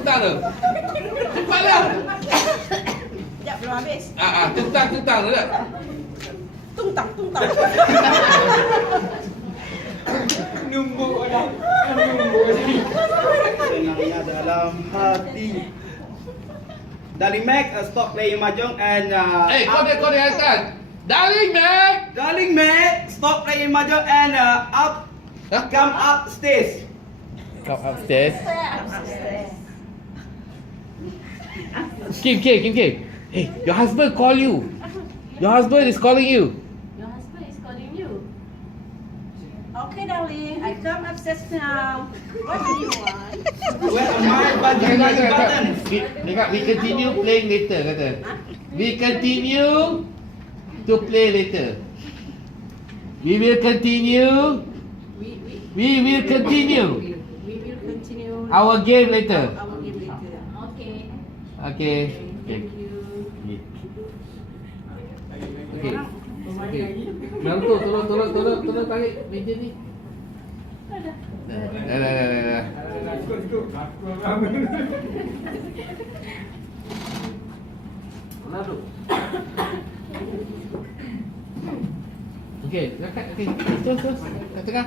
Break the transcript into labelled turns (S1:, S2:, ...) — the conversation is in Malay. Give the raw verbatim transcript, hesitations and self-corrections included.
S1: tutang tu. Cepatlah.
S2: Sekejap belum habis.
S1: Ah, ah, tutang, tutang tu tak?
S2: Tungtang, tungtang.
S1: Numbuk dah. Numbuk lagi.
S3: Senangnya dalam hati. Darling Mac, uh, stop playing mahjong and uh,
S1: Eh, kau
S3: up-
S1: dia, kau dia atas. Darling, Mac.
S3: Darling Mac, stop playing mahjong and uh, up,
S1: Huh?
S3: come upstairs.
S4: Come upstairs. Kim, Kim, Kim, Kim. Hey, your husband call you. Your husband is calling you.
S2: Your husband is calling you. Okay, darling. I come upstairs now. What do you want?
S3: Where am I? Button,
S4: Jangan, jangan,
S3: button.
S4: jangan. We, dekat, we continue playing later, kata. We continue to play later. We will continue.
S2: We, we,
S4: We will continue
S2: we will continue
S4: our game later.
S2: our game later. Okay.
S4: Okay. Okay.
S2: Thank you.
S4: Okay. Okay. Naruto, tolong, tolong, tolong, tolong tarik meja ni. Dah, dah, dah, dah, dah. Mana tu? Okay, dekat, okay, terus, terus, kat tengah.